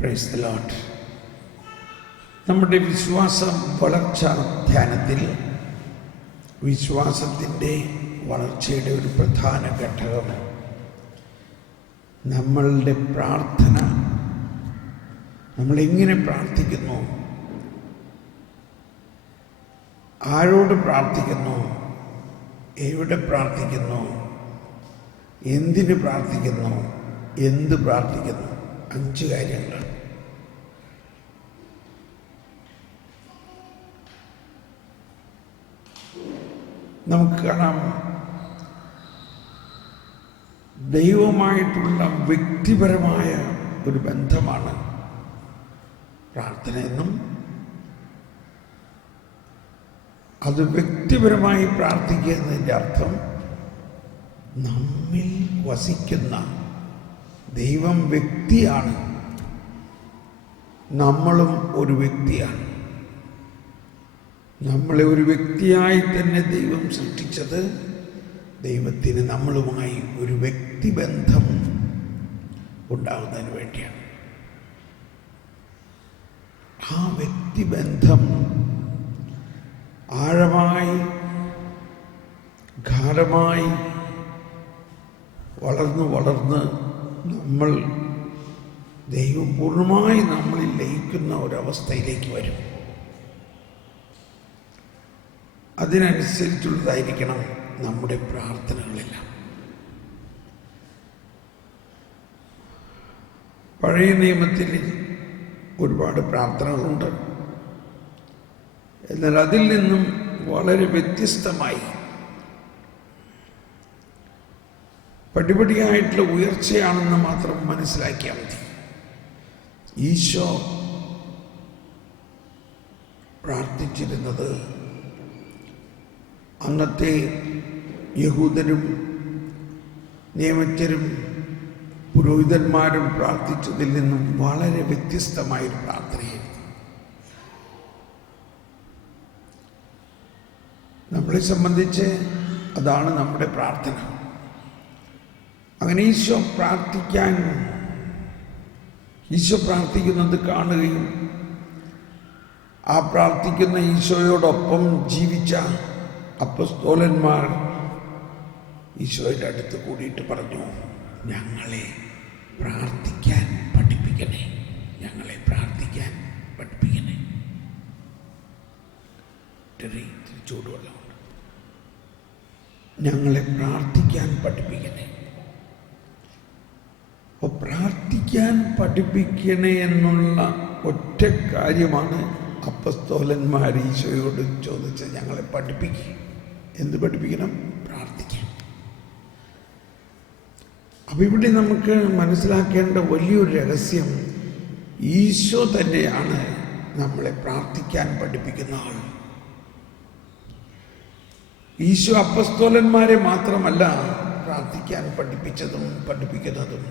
Praise the Lord. നമ്മുടെ വിശ്വാസ വളർച്ച ധ്യാനത്തിൽ വിശ്വാസത്തിൻ്റെ വളർച്ചയുടെ ഒരു പ്രധാന ഘടകം നമ്മളുടെ പ്രാർത്ഥന. നമ്മളെങ്ങനെ പ്രാർത്ഥിക്കുന്നു, ആരോട് പ്രാർത്ഥിക്കുന്നു, എവിടെ പ്രാർത്ഥിക്കുന്നു, എന്തിന് പ്രാർത്ഥിക്കുന്നു, എന്ത് പ്രാർത്ഥിക്കുന്നു, 5 കാര്യങ്ങളാണ്. നമുക്ക് കാണാം, ദൈവമായിട്ടുള്ള വ്യക്തിപരമായ ഒരു ബന്ധമാണ് പ്രാർത്ഥനയെന്നും അത് വ്യക്തിപരമായി പ്രാർത്ഥിക്കുക എന്നതിൻ്റെ അർത്ഥം നമ്മിൽ വസിക്കുന്ന ദൈവം വ്യക്തിയാണ്, നമ്മളും ഒരു വ്യക്തിയാണ്. നമ്മളെ ഒരു വ്യക്തിയായി തന്നെ ദൈവം സൃഷ്ടിച്ചത് ദൈവത്തിന് നമ്മളുമായി ഒരു വ്യക്തിബന്ധം ഉണ്ടാകുന്നതിന് വേണ്ടിയാണ്. ആ വ്യക്തിബന്ധം ആഴമായി ഗാഢമായി വളർന്ന് നമ്മൾ ദൈവം പൂർണ്ണമായി നമ്മളിൽ ലയിക്കുന്ന ഒരവസ്ഥയിലേക്ക് വരും. അതിനനുസരിച്ചുള്ളതായിരിക്കണം നമ്മുടെ പ്രാർത്ഥനകളെല്ലാം. പഴയ നിയമത്തിൽ ഒരുപാട് പ്രാർത്ഥനകളുണ്ട്. എന്നാൽ അതിൽ നിന്നും വളരെ വ്യത്യസ്തമായി പടിപടിയായിട്ടുള്ള ഉയർച്ചയാണെന്ന് മാത്രം മനസ്സിലാക്കിയാൽ മതി. ഈശോ പ്രാർത്ഥിച്ചിരുന്നത് അന്നത്തെ യഹൂദരും നിയമജ്ഞരും പുരോഹിതന്മാരും പ്രാർത്ഥിച്ചതിൽ നിന്നും വളരെ വ്യത്യസ്തമായൊരു പ്രാർത്ഥനയായിരുന്നു. നമ്മളെ സംബന്ധിച്ച് അതാണ് നമ്മുടെ പ്രാർത്ഥന. അങ്ങനെ ഈശോ പ്രാർത്ഥിക്കുന്നത് കാണുകയും ആ പ്രാർത്ഥിക്കുന്ന ഈശോയോടൊപ്പം ജീവിച്ച അപ്പസ്തോലന്മാർ ഈശോയുടെ അടുത്ത് കൂടിയിട്ട് പറഞ്ഞു, ഞങ്ങളെ പ്രാർത്ഥിക്കാൻ പഠിപ്പിക്കണേ, ഞങ്ങളെ പ്രാർത്ഥിക്കാൻ പഠിപ്പിക്കണേ. ചൂടുവെള്ളമുണ്ട്. ഞങ്ങളെ പ്രാർത്ഥിക്കാൻ പഠിപ്പിക്കണേ. അപ്പോൾ പ്രാർത്ഥിക്കാൻ പഠിപ്പിക്കണേ എന്നുള്ള ഒറ്റ കാര്യമാണ് അപ്പസ്തോലന്മാർ ഈശോയോട് ചോദിച്ചത്. ഞങ്ങളെ പഠിപ്പിക്കുക. എന്ത് പഠിപ്പിക്കണം? പ്രാർത്ഥിക്കാൻ. അപ്പം ഇവിടെ നമുക്ക് മനസ്സിലാക്കേണ്ട വലിയൊരു രഹസ്യം, ഈശോ തന്നെയാണ് നമ്മളെ പ്രാർത്ഥിക്കാൻ പഠിപ്പിക്കുന്ന ആൾ. ഈശോ അപ്പസ്തോലന്മാരെ മാത്രമല്ല പ്രാർത്ഥിക്കാൻ പഠിപ്പിച്ചതും പഠിപ്പിക്കുന്നതും.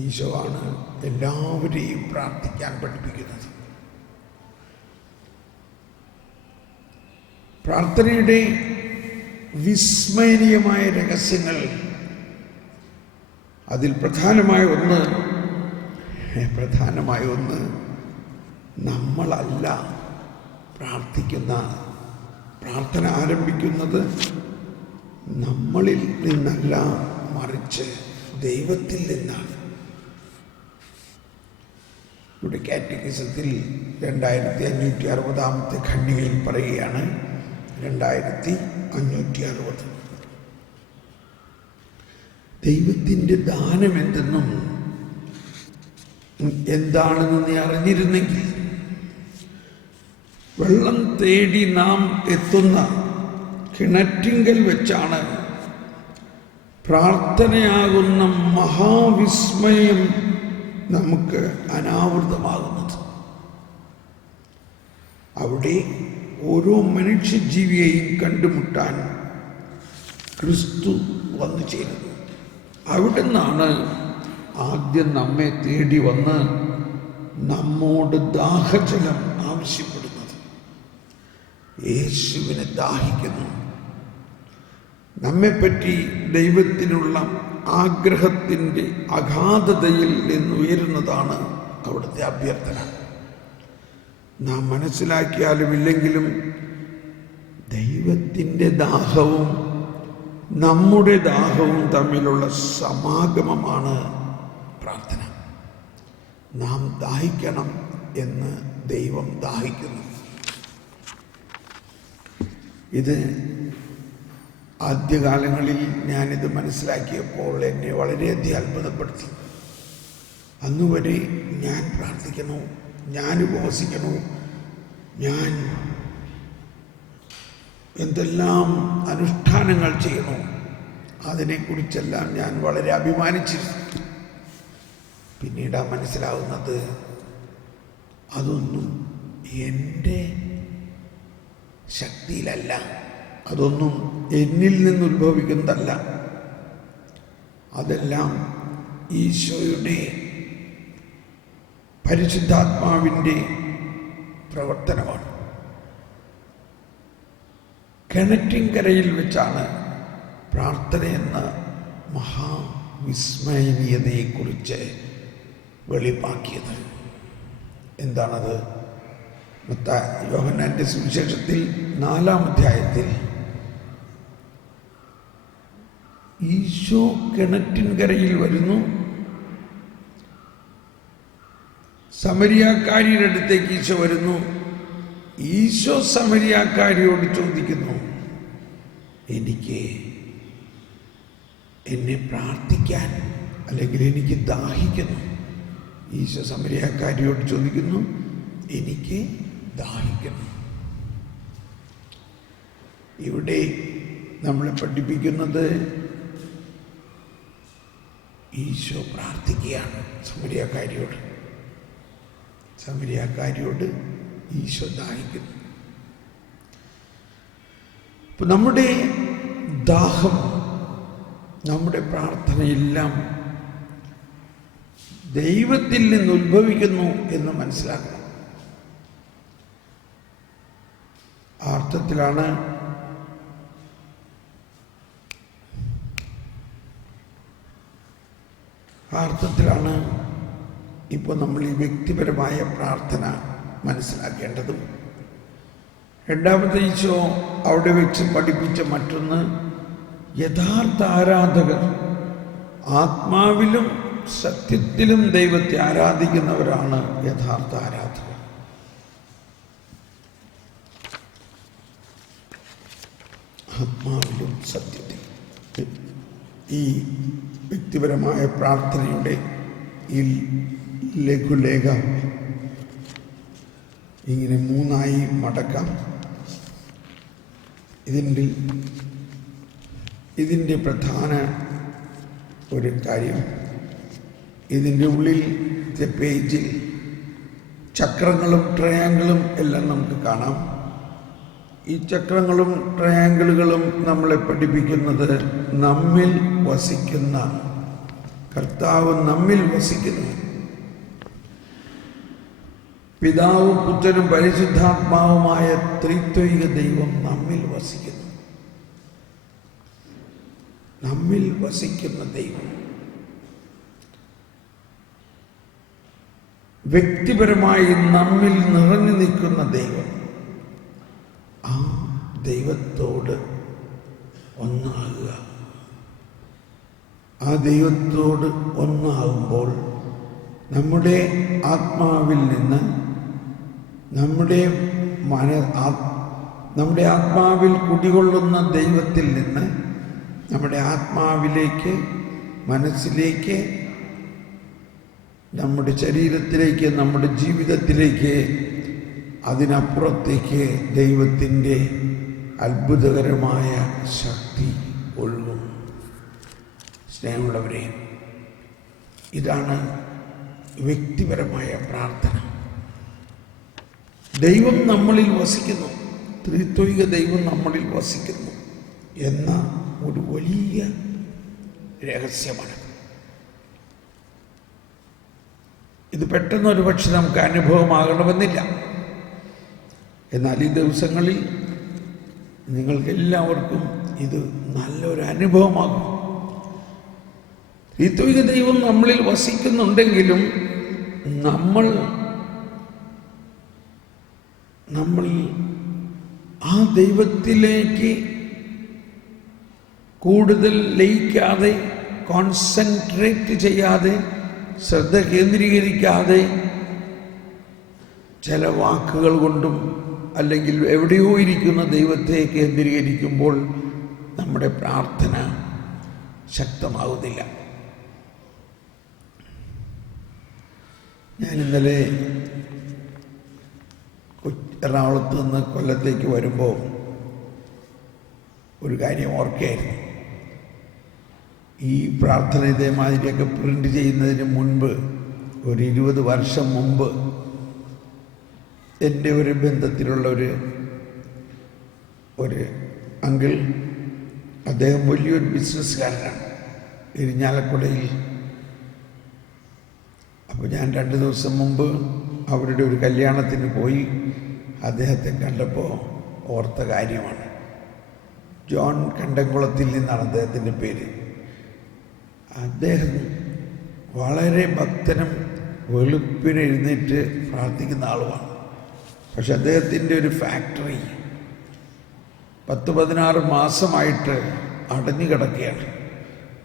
ഈശോ ആണ് എല്ലാവരെയും പ്രാർത്ഥിക്കാൻ പഠിപ്പിക്കുന്നത്. പ്രാർത്ഥനയുടെ വിസ്മരണീയമായ രഹസ്യങ്ങൾ, അതിൽ പ്രധാനമായ ഒന്ന് നമ്മളല്ല പ്രാർത്ഥന ആരംഭിക്കുന്നത് നമ്മളിൽ നിന്നല്ല, മറിച്ച് ദൈവത്തിൽ നിന്നാണ്. ഇവിടെ കാറ്റഗിസത്തിൽ 2560 ഖണ്ഡികയിൽ പറയുകയാണ്, 2560 ദൈവത്തിൻ്റെ ദാനം എന്തെന്നും എന്താണെന്ന് നീ അറിഞ്ഞിരുന്നെങ്കിൽ, വെള്ളം തേടി നാം എത്തുന്ന കിണറ്റിങ്കൽ വെച്ചാണ് പ്രാർത്ഥനയാകുന്ന മഹാവിസ്മയം നമുക്ക് അനാവൃതമാകുന്നത്. അവിടെ ഓരോ മനുഷ്യജീവിയെയും കണ്ടുമുട്ടാൻ ക്രിസ്തു വന്നു ചേരുന്നു. അവിടെ നിന്നാണ് ആദ്യം നമ്മെ തേടി വന്ന് നമ്മോട് ദാഹജലം ആവശ്യപ്പെടുന്നത്. യേശുവിനെ ദാഹിക്കുന്നു. നമ്മെപ്പറ്റി ദൈവത്തിനുള്ള ആഗ്രഹത്തിൻ്റെ അഗാധതയിൽ നിന്നുയരുന്നതാണ് അവിടുത്തെ അഭ്യർത്ഥന. നാം മനസ്സിലാക്കിയാലും ഇല്ലെങ്കിലും ദൈവത്തിൻ്റെ ദാഹവും നമ്മുടെ ദാഹവും തമ്മിലുള്ള സമാഗമമാണ് പ്രാർത്ഥന. നാം ദാഹിക്കണം എന്ന് ദൈവം ദാഹിക്കുന്നു. ഇത് ആദ്യകാലങ്ങളിൽ ഞാനിത് മനസ്സിലാക്കിയപ്പോൾ എന്നെ വളരെയധികം അത്ഭുതപ്പെടുത്തി. അന്നുവരെ ഞാൻ പ്രാർത്ഥിക്കണോ, ഞാൻ ഉപവസിക്കണോ, ഞാൻ എന്തെല്ലാം അനുഷ്ഠാനങ്ങൾ ചെയ്യണോ, അതിനെക്കുറിച്ചെല്ലാം ഞാൻ വളരെ അഭിമാനിച്ചിരുന്നു. പിന്നീടാണ് മനസ്സിലാവുന്നത് അതൊന്നും എൻ്റെ ശക്തിയിലല്ല, അതൊന്നും എന്നിൽ നിന്ന് ഉത്ഭവിക്കുന്നതല്ല. അതെല്ലാം ഈശോയുടെ പരിശുദ്ധാത്മാവിൻ്റെ പ്രവർത്തനമാണ്. കിണറ്റിൻകരയിൽ വെച്ചാണ് പ്രാർത്ഥനയെന്ന മഹാവിസ്മയനീയതയെക്കുറിച്ച് വെളിവാക്കിയത്. എന്താണത്? യോഹന്നാന്റെ സുവിശേഷത്തിൽ 4-ാം അധ്യായത്തിൽ ഈശോ കിണറ്റിൻകരയിൽ വരുന്നു. സമരിയാക്കാരിയുടെ അടുത്തേക്ക് ഈശോ വരുന്നു. ഈശോ സമരിയാക്കാരിയോട് ചോദിക്കുന്നു, എന്നെ പ്രാർത്ഥിക്കാൻ, അല്ലെങ്കിൽ എനിക്ക് ദാഹിക്കുന്നു. ഈശോ സമരിയാക്കാരിയോട് ചോദിക്കുന്നു, എനിക്ക് ദാഹിക്കുന്നു. ഇവിടെ നമ്മളെ പഠിപ്പിക്കുന്നത് ഈശോ പ്രാർത്ഥിക്കുകയാണ് സമരിയാക്കാരിയോട് ഈശോ ദാഹിക്കുന്നു. അപ്പൊ നമ്മുടെ ദാഹം, നമ്മുടെ പ്രാർത്ഥനയെല്ലാം ദൈവത്തിൽ നിന്ന് ഉത്ഭവിക്കുന്നു എന്ന് മനസ്സിലാക്കണം. ആ അർത്ഥത്തിലാണ് ഇപ്പോൾ നമ്മൾ ഈ വ്യക്തിപരമായ പ്രാർത്ഥന മനസ്സിലാക്കേണ്ടതും. രണ്ടാമത്തെ ഈശോ അവിടെ വെച്ച് പഠിപ്പിച്ച മറ്റൊന്ന്, യഥാർത്ഥ ആരാധകർ ആത്മാവിലും സത്യത്തിലും ദൈവത്തെ ആരാധിക്കുന്നവരാണ് യഥാർത്ഥ ആരാധകർ. ആത്മാവിലും സത്യത്തിലും. ഈ വ്യക്തിപരമായ പ്രാർത്ഥനയുടെ ഈ ലഘുലേഖ ഇങ്ങനെ 3ആയി മടക്കാം. ഇതിൻ്റെ പ്രധാന ഒരു കാര്യം, ഇതിൻ്റെ ഉള്ളിലത്തെ പേജിൽ ചക്രങ്ങളും ട്രയാങ്കിളും എല്ലാം നമുക്ക് കാണാം. ഈ ചക്രങ്ങളും ട്രയാങ്കിളുകളും നമ്മളെ പഠിപ്പിക്കുന്നത് നമ്മിൽ വസിക്കുന്ന കർത്താവ് നമ്മിൽ വസിക്കുന്നു. പിതാവും പുത്രനും പരിശുദ്ധാത്മാവുമായ ത്രിത്വൈക ദൈവം നമ്മിൽ വസിക്കുന്നു. നമ്മിൽ വസിക്കുന്ന ദൈവം, വ്യക്തിപരമായി നമ്മിൽ നിറഞ്ഞു നിൽക്കുന്ന ദൈവം, ആ ദൈവത്തോട് ഒന്നാകുക. ആ ദൈവത്തോട് ഒന്നാകുമ്പോൾ നമ്മുടെ ആത്മാവിൽ നിന്ന്, നമ്മുടെ ആത്മാവിൽ കുടികൊള്ളുന്ന ദൈവത്തിൽ നിന്ന് നമ്മുടെ ആത്മാവിലേക്ക്, മനസ്സിലേക്ക്, നമ്മുടെ ശരീരത്തിലേക്ക്, നമ്മുടെ ജീവിതത്തിലേക്ക്, അതിനപ്പുറത്തേക്ക് ദൈവത്തിൻ്റെ അത്ഭുതകരമായ ശക്തി ഒഴുകും. സ്നേഹമുള്ളവരെ, ഇതാണ് വ്യക്തിപരമായ പ്രാർത്ഥന. ദൈവം നമ്മളിൽ വസിക്കുന്നു, ത്രിത്വൈക ദൈവം നമ്മളിൽ വസിക്കുന്നു എന്ന ഒരു വലിയ രഹസ്യമാണ്. ഇത് പെട്ടെന്ന് ഒരുപക്ഷെ നമുക്ക് അനുഭവമാകണമെന്നില്ല. എന്നാൽ ഈ ദിവസങ്ങളിൽ നിങ്ങൾക്കെല്ലാവർക്കും ഇത് നല്ലൊരു അനുഭവമാകും. ത്രിത്വൈക ദൈവം നമ്മളിൽ വസിക്കുന്നുണ്ടെങ്കിലും നമ്മൾ ആ ദൈവത്തിലേക്ക് കൂടുതൽ ലയിക്കാതെ, കോൺസെൻട്രേറ്റ് ചെയ്യാതെ, ശ്രദ്ധ കേന്ദ്രീകരിക്കാതെ, ചില വാക്കുകൾ കൊണ്ടും അല്ലെങ്കിൽ എവിടെയോ ഇരിക്കുന്ന ദൈവത്തെ കേന്ദ്രീകരിക്കുമ്പോൾ നമ്മുടെ പ്രാർത്ഥന ശക്തമാകുന്നില്ല. ഞാൻ ഇന്നലെ എറണാകുളത്ത് നിന്ന് കൊല്ലത്തേക്ക് വരുമ്പോൾ ഒരു കാര്യം ഓർക്കുകയായിരുന്നു. ഈ പ്രാർത്ഥന ഇതേമാതിരിയൊക്കെ പ്രിൻ്റ് ചെയ്യുന്നതിന് മുൻപ്, ഒരു 20 വർഷം മുമ്പ്, എൻ്റെ ഒരു ബന്ധത്തിലുള്ള ഒരു അങ്കിൾ, അദ്ദേഹം വലിയൊരു ബിസിനസ്സുകാരനാണ് ഇരിഞ്ഞാലക്കുടയിൽ. അപ്പോൾ ഞാൻ 2 ദിവസം മുമ്പ് അവരുടെ ഒരു കല്യാണത്തിന് പോയി. അദ്ദേഹത്തെ കണ്ടപ്പോൾ ഓർത്ത കാര്യമാണ്. ജോൺ കണ്ടംകുളത്തിൽ നിന്നാണ് അദ്ദേഹത്തിൻ്റെ പേര്. അദ്ദേഹം വളരെ ഭക്തനും വെളുപ്പിന് എഴുന്നേറ്റ് പ്രാർത്ഥിക്കുന്ന ആളുമാണ്. പക്ഷെ അദ്ദേഹത്തിൻ്റെ ഒരു ഫാക്ടറി 10-16 മാസമായിട്ട് അടഞ്ഞു കിടക്കുകയാണ്.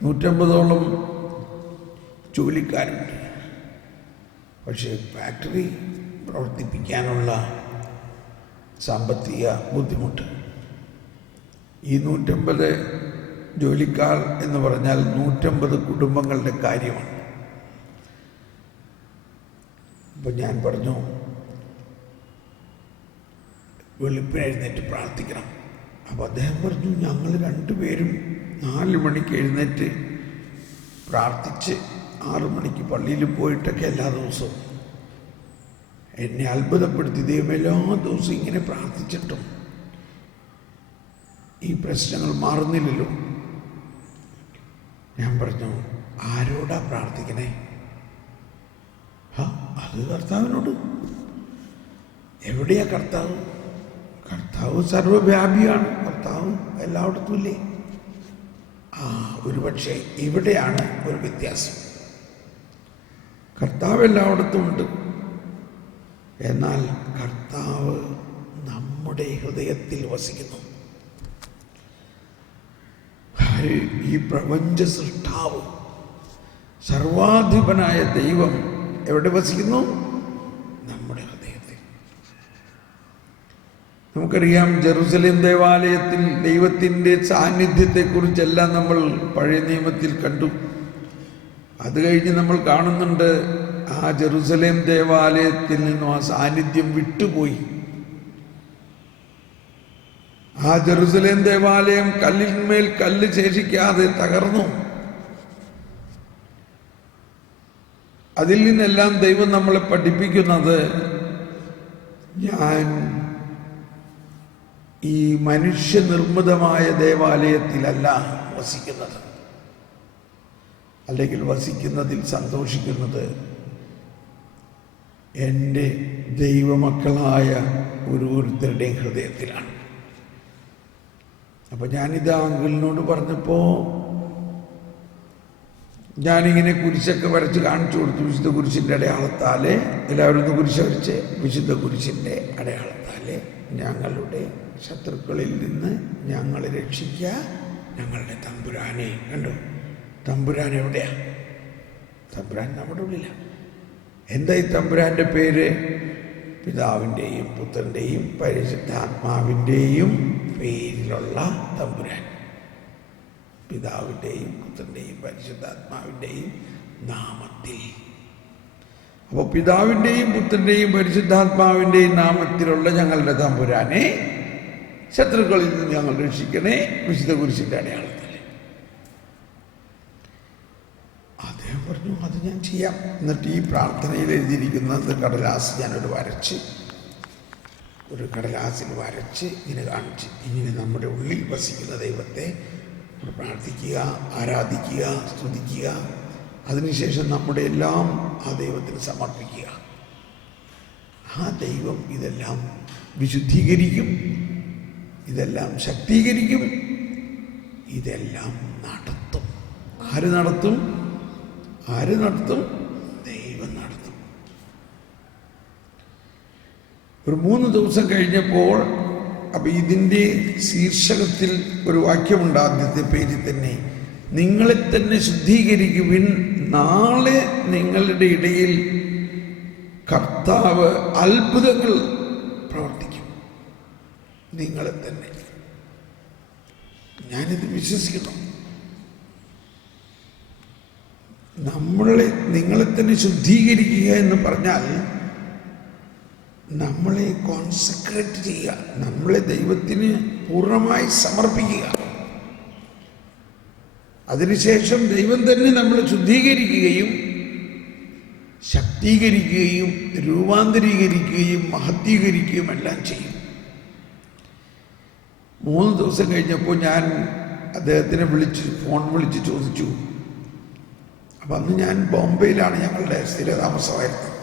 150ഓളം ജോലിക്കാരുണ്ട്. പക്ഷേ ഫാക്ടറി പ്രവർത്തിപ്പിക്കാനുള്ള സാമ്പത്തിക ബുദ്ധിമുട്ട്. ഈ 150 ജോലിക്കാർ എന്ന് പറഞ്ഞാൽ 150 കുടുംബങ്ങളുടെ കാര്യമാണ്. അപ്പോൾ ഞാൻ പറഞ്ഞു, വെളുപ്പിന് എഴുന്നേറ്റ് പ്രാർത്ഥിക്കണം. അപ്പോൾ അദ്ദേഹം പറഞ്ഞു, ഞങ്ങൾ 2 പേരും 4 മണിക്ക് എഴുന്നേറ്റ് പ്രാർത്ഥിച്ച് 6 മണിക്ക് പള്ളിയിൽ പോയിട്ടൊക്കെ എല്ലാ ദിവസവും. എന്നെ അത്ഭുതപ്പെടുത്തി. ദൈവം എല്ലാ ദിവസവും ഇങ്ങനെ പ്രാർത്ഥിച്ചിട്ടും ഈ പ്രശ്നങ്ങൾ മാറുന്നില്ലല്ലോ. ഞാൻ പറഞ്ഞു, ആരോടാ പ്രാർത്ഥിക്കണേ? അത് കർത്താവിനോട്. എവിടെയാ കർത്താവ്? കർത്താവ് സർവ്വവ്യാപിയാണ്. കർത്താവ് എല്ലായിടത്തും ഇല്ലേ? ഒരുപക്ഷെ ഇവിടെയാണ് ഒരു വ്യത്യാസം. കർത്താവ് എല്ലായിടത്തും ഉണ്ട്. എന്നാൽ കർത്താവ് നമ്മുടെ ഹൃദയത്തിൽ വസിക്കുന്നു. ഈ പ്രപഞ്ച സൃഷ്ടാവ്, സർവാധിപനായ ദൈവം എവിടെ വസിക്കുന്നു? നമ്മുടെ ഹൃദയത്തിൽ. നമുക്കറിയാം, ജെറുസലേം ദേവാലയത്തിൽ ദൈവത്തിൻ്റെ സാന്നിധ്യത്തെക്കുറിച്ചെല്ലാം നമ്മൾ പഴയ നിയമത്തിൽ കണ്ടു. അത് കഴിഞ്ഞ് നമ്മൾ കാണുന്നുണ്ട്, ആ ജെറുസലേം ദേവാലയത്തിൽ നിന്നും ആ സാന്നിധ്യം വിട്ടുപോയി. ആ ജെറുസലേം ദേവാലയം കല്ലിന്മേൽ കല്ല് ശേഷിക്കാതെ തകർന്നു. അതിൽ നിന്നെല്ലാം ദൈവം നമ്മളെ പഠിപ്പിക്കുന്നത്, ഞാൻ ഈ മനുഷ്യനിർമ്മിതമായ ദേവാലയത്തിലല്ല വസിക്കുന്നത്, അല്ലെങ്കിൽ വസിക്കുന്നതിൽ സന്തോഷിക്കുന്നത് എൻ്റെ ദൈവമക്കളായ ഓരോരുത്തരുടെയും ഹൃദയത്തിലാണ്. അപ്പം ഞാനിത് അങ്കിളിനോട് പറഞ്ഞപ്പോൾ ഞാനിങ്ങനെ കുരിശൊക്കെ വരച്ച് കാണിച്ചു കൊടുത്തു. വിശുദ്ധ കുരിശിൻ്റെ അടയാളത്താലെ, എല്ലാവരും ഒന്ന് കുരിശ് വരച്ച്, വിശുദ്ധ കുരിശിൻ്റെ അടയാളത്താലെ ഞങ്ങളുടെ ശത്രുക്കളിൽ നിന്ന് ഞങ്ങളെ രക്ഷിക്കുക, ഞങ്ങളുടെ തമ്പുരാനെ. കണ്ടു, തമ്പുരാൻ എവിടെയാ? തമ്പുരാൻ നമ്മുടെ ഉള്ളിലാണ്. എന്താ ഈ തമ്പുരാൻ്റെ പേര്? പിതാവിൻ്റെയും പുത്രൻ്റെയും പരിശുദ്ധാത്മാവിൻ്റെയും പേരിലുള്ള തമ്പുരാൻ. പിതാവിൻ്റെയും പുത്രൻ്റെയും പരിശുദ്ധാത്മാവിൻ്റെയും നാമത്തിൽ. അപ്പോൾ പിതാവിൻ്റെയും പുത്രൻ്റെയും പരിശുദ്ധാത്മാവിൻ്റെയും നാമത്തിലുള്ള ഞങ്ങളുടെ തമ്പുരാനെ, ശത്രുക്കളിൽ നിന്ന് ഞങ്ങൾ രക്ഷിക്കണേ, വിശുദ്ധ കുരിശിൻ്റെ അടയാളത്തിൽ. അദ്ദേഹം പറഞ്ഞു, അത് ഞാൻ ചെയ്യാം. എന്നിട്ട് ഈ പ്രാർത്ഥനയിൽ എഴുതിയിരിക്കുന്നത് കടലാസ് ഞാനൊരു വരച്ച്, ഒരു കടലാസിൽ വരച്ച് ഇങ്ങനെ കാണിച്ച്, ഇങ്ങനെ നമ്മുടെ ഉള്ളിൽ വസിക്കുന്ന ദൈവത്തെ പ്രാർത്ഥിക്കുക, ആരാധിക്കുക, സ്തുതിക്കുക. അതിനുശേഷം നമ്മുടെ എല്ലാം ആ ദൈവത്തിന് സമർപ്പിക്കുക. ആ ദൈവം ഇതെല്ലാം വിശുദ്ധീകരിക്കും, ഇതെല്ലാം ശക്തീകരിക്കും, ഇതെല്ലാം നടത്തും. ആര് നടത്തും? ആര് നടത്തും? ദൈവം നടത്തും. ഒരു 3 ദിവസം കഴിഞ്ഞപ്പോൾ, അപ്പം ഇതിൻ്റെ ശീർഷകത്തിൽ ഒരു വാക്യമുണ്ട്, ആദ്യത്തെ പേജിൽ തന്നെ, നിങ്ങളെ തന്നെ ശുദ്ധീകരിക്കുവിൻ, നാളെ നിങ്ങളുടെ ഇടയിൽ കർത്താവ് അത്ഭുതങ്ങൾ പ്രവർത്തിക്കും. നിങ്ങളെ തന്നെ. ഞാനിത് വിശ്വസിക്കുന്നു. നിങ്ങളെ തന്നെ ശുദ്ധീകരിക്കുക എന്ന് പറഞ്ഞാൽ നമ്മളെ കോൺസെൻട്രേറ്റ് ചെയ്യുക, നമ്മളെ ദൈവത്തിന് പൂർണ്ണമായി സമർപ്പിക്കുക. അതിനുശേഷം ദൈവം തന്നെ നമ്മളെ ശുദ്ധീകരിക്കുകയും ശക്തീകരിക്കുകയും രൂപാന്തരീകരിക്കുകയും മഹത്വീകരിക്കുകയും എല്ലാം ചെയ്യും. 3 ദിവസം കഴിഞ്ഞപ്പോൾ ഞാൻ അദ്ദേഹത്തിനെ ഫോൺ വിളിച്ച് ചോദിച്ചു. അപ്പം അന്ന് ഞാൻ ബോംബെയിലാണ് ഞങ്ങളുടെ സ്ഥിരതാമസമായിരുന്നത്.